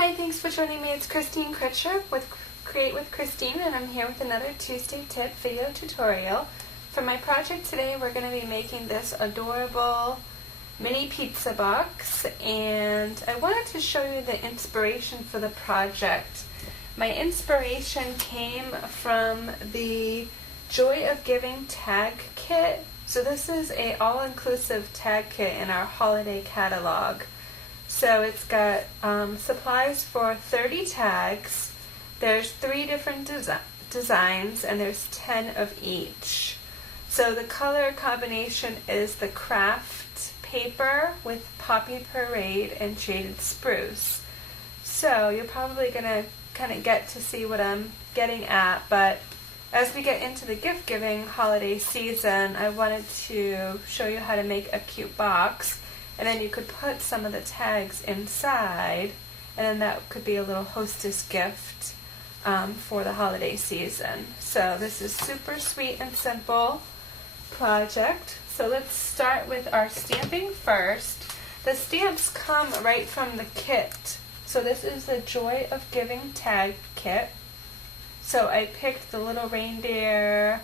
Hi, thanks for joining me. It's Christine Critcher with Create with Christine, and I'm here with another Tuesday tip video tutorial. For my project today, we're going to be making this adorable mini pizza box, and I wanted to show you the inspiration for the project. My inspiration came from the Joy of Giving tag kit. So this is a all-inclusive tag kit in our holiday catalog. So it's got supplies for 30 tags. There's 3 different designs, and there's 10 of each. So the color combination is the craft paper with Poppy Parade and shaded spruce. So you're probably going to kind of get to see what I'm getting at, but as we get into the gift giving holiday season, I wanted to show you how to make a cute box. And then you could put some of the tags inside, and then that could be a little hostess gift for the holiday season. So this is super sweet and simple project. So let's start with our stamping first. The stamps come right from the kit. So this is the Joy of Giving tag kit. So I picked the little reindeer,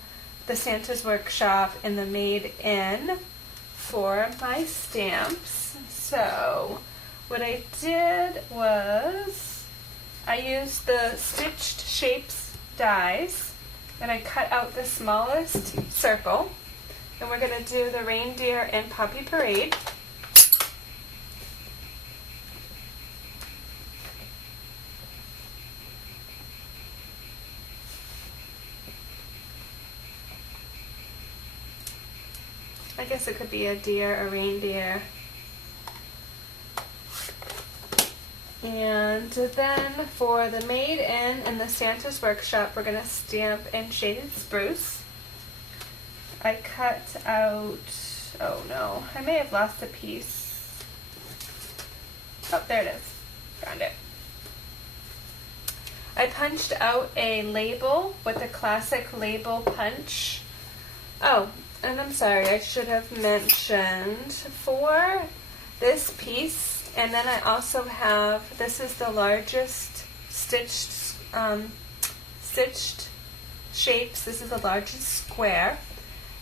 the Santa's Workshop, and the Made In for my stamps. So what I did was I used the Stitched Shapes dies, and I cut out the smallest circle, and we're going to do the reindeer and Poppy Parade. I guess it could be a deer, a reindeer. And then for the Made In and the Santa's Workshop, we're going to stamp in shaded spruce. I cut out, oh no, I may have lost a piece. Oh, there it is. Found it. I punched out a label with a classic label punch. Oh, and I'm sorry, I should have mentioned for this piece, and then I also have, this is the largest stitched shapes, this is the largest square.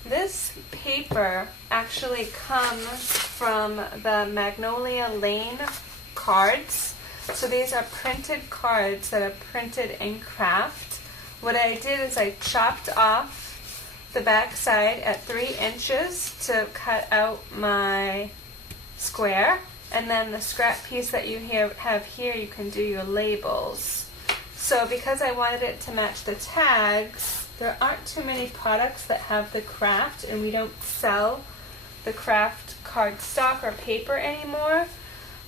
This paper actually comes from the Magnolia Lane cards. So these are printed cards that are printed in craft. What I did is I chopped off the back side at 3 inches to cut out my square, and then the scrap piece that you have here, you can do your labels. So because I wanted it to match the tags, there aren't too many products that have the craft, and we don't sell the craft cardstock or paper anymore.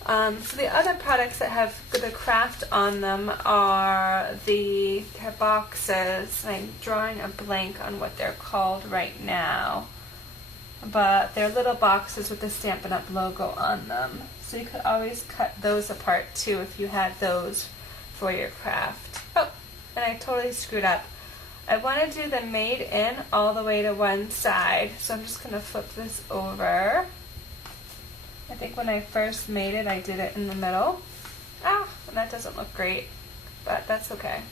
So the other products that have the craft on them are the boxes. I'm drawing a blank on what they're called right now. But they're little boxes with the Stampin' Up! Logo on them. So you could always cut those apart too if you had those for your craft. Oh, and I totally screwed up. I want to do the Made In all the way to one side. So I'm just going to flip this over. I think when I first made it, I did it in the middle. Ah, and that doesn't look great, but that's okay.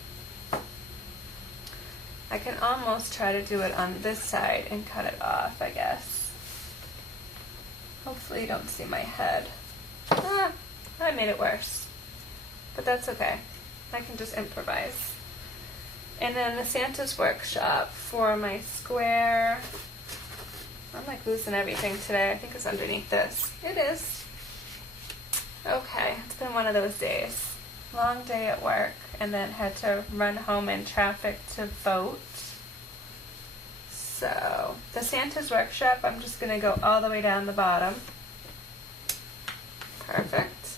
I can almost try to do it on this side and cut it off, I guess. Hopefully you don't see my head. Ah, I made it worse, but that's okay. I can just improvise. And then the Santa's Workshop for my square. I'm like losing everything today. I think it's underneath this. It is. Okay, it's been one of those days. Long day at work, and then had to run home in traffic to vote. So, the Santa's Workshop, I'm just going to go all the way down the bottom. Perfect.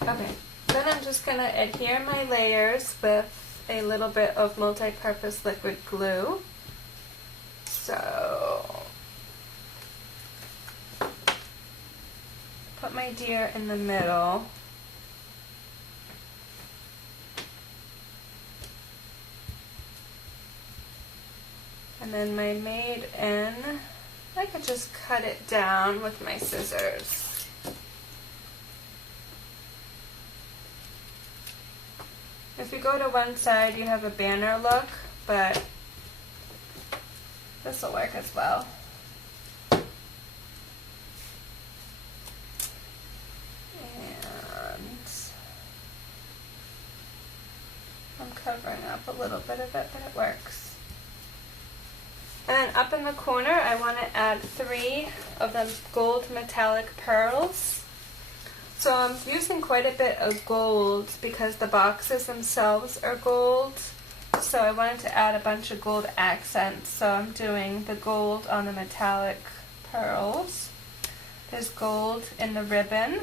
Okay, then I'm just going to adhere my layers with a little bit of multi-purpose liquid glue. So, put my deer in the middle. And then my Made In I could just cut it down with my scissors. If you go to one side, you have a banner look, but this will work as well. I'm covering up a little bit of it, but it works. And then up in the corner, I want to add 3 of them gold metallic pearls. So I'm using quite a bit of gold because the boxes themselves are gold. So I wanted to add a bunch of gold accents. So I'm doing the gold on the metallic pearls. There's gold in the ribbon.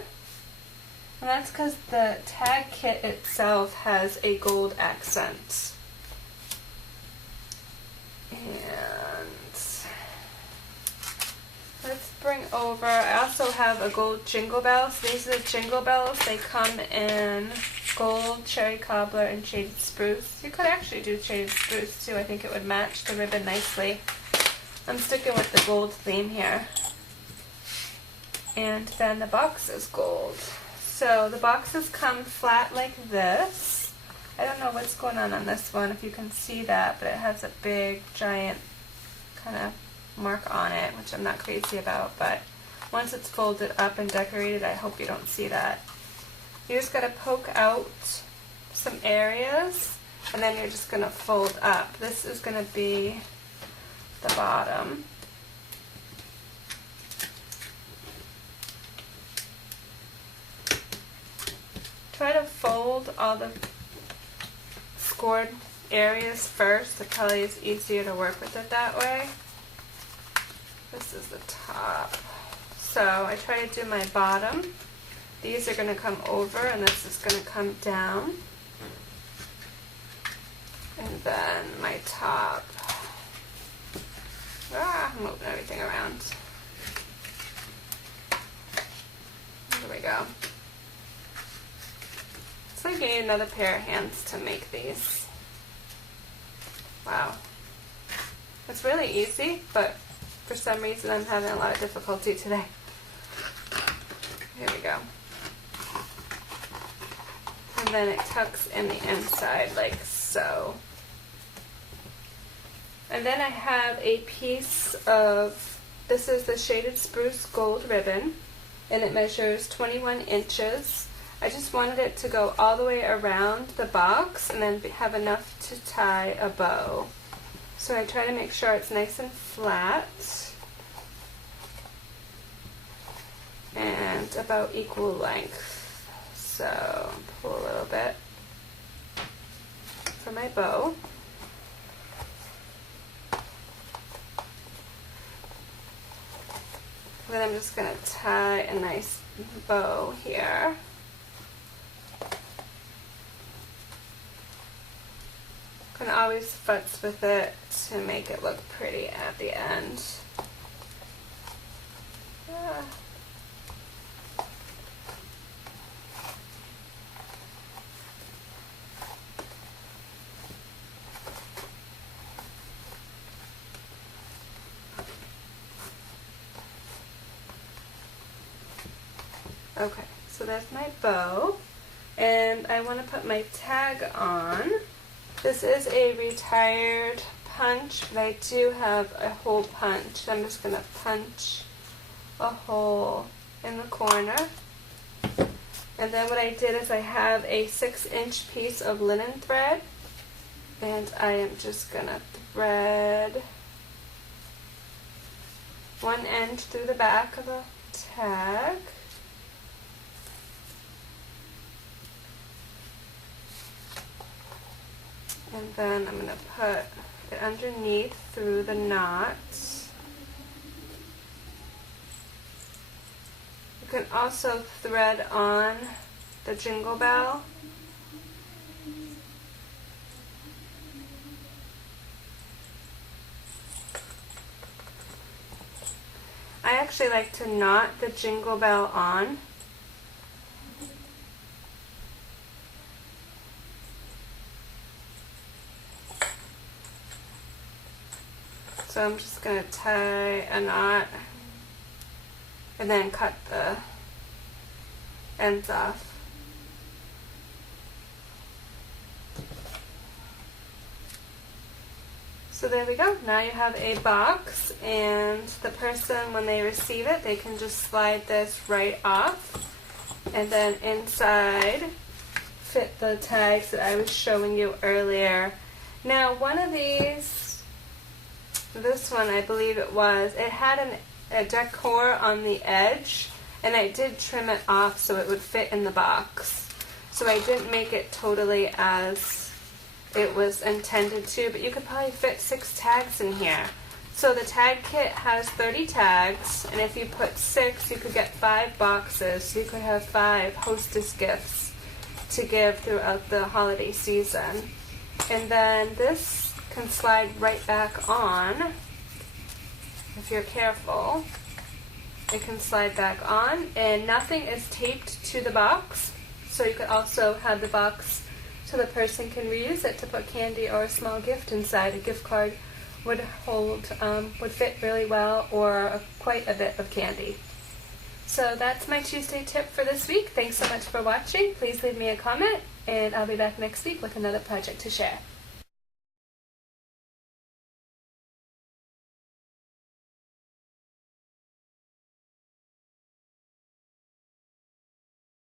And that's because the tag kit itself has a gold accent. And let's bring over, I also have a gold jingle bell. So these are the jingle bells. They come in gold, cherry cobbler, and shaded spruce. You could actually do shaded spruce too. I think it would match the ribbon nicely. I'm sticking with the gold theme here. And then the box is gold. So the boxes come flat like this. I don't know what's going on this one, if you can see that, but it has a big, giant kind of mark on it, which I'm not crazy about, but once it's folded up and decorated, I hope you don't see that. You just gotta poke out some areas, and then you're just gonna fold up. This is gonna be the bottom. Try to fold all the scored areas first. It probably is easier to work with it that way. This is the top. So I try to do my bottom. These are going to come over and this is going to come down. And then my top. I'm moving everything around. There we go. So I need another pair of hands to make these. Wow. It's really easy, but for some reason I'm having a lot of difficulty today. Here we go. And then it tucks in the inside like so. And then I have a piece of, this is the shaded spruce gold ribbon, and it measures 21 inches. I just wanted it to go all the way around the box and then have enough to tie a bow. So I try to make sure it's nice and flat and about equal length. So pull a little bit for my bow. Then I'm just going to tie a nice bow here. Can always futz with it to make it look pretty at the end. Okay, so that's my bow, and I want to put my tag on. This is a retired punch, but I do have a hole punch. I'm just going to punch a hole in the corner. And then what I did is I have a 6-inch piece of linen thread, and I am just going to thread one end through the back of the tag. And then I'm going to put it underneath through the knot. You can also thread on the jingle bell. I actually like to knot the jingle bell on. So I'm just going to tie a knot and then cut the ends off. So there we go. Now you have a box, and the person, when they receive it, they can just slide this right off, and then inside fit the tags that I was showing you earlier. Now one of these, this one I believe it had a decor on the edge, and I did trim it off so it would fit in the box. So I didn't make it totally as it was intended to, but you could probably fit 6 tags in here. So the tag kit has 30 tags, and if you put 6, you could get 5 boxes. So you could have 5 hostess gifts to give throughout the holiday season. And then this can slide right back on. If you're careful, it can slide back on, and nothing is taped to the box. So you could also have the box so the person can reuse it to put candy or a small gift inside. A gift card would fit really well, or quite a bit of candy. So that's my Tuesday tip for this week. Thanks so much for watching. Please leave me a comment, and I'll be back next week with another project to share.